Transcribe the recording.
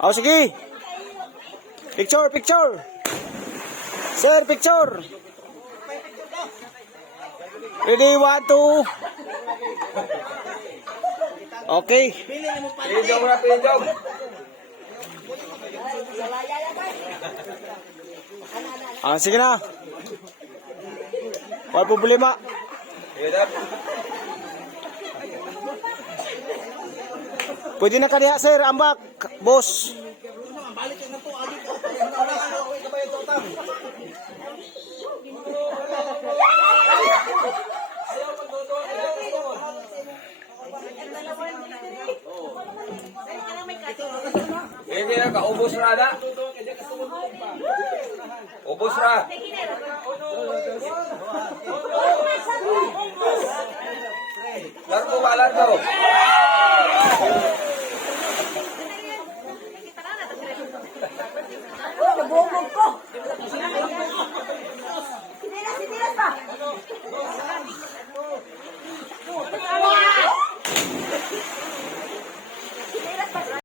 O, sige. Picture, picture. Sir, picture. Ready, 1, 2. Okay. Pinjong na, pinjong. Sige na. Wala problema. Pwede na kaniya, sir. Ambak, boss. Hindi na ka, ubos ra na. Ubos ra. Largo ba, largo?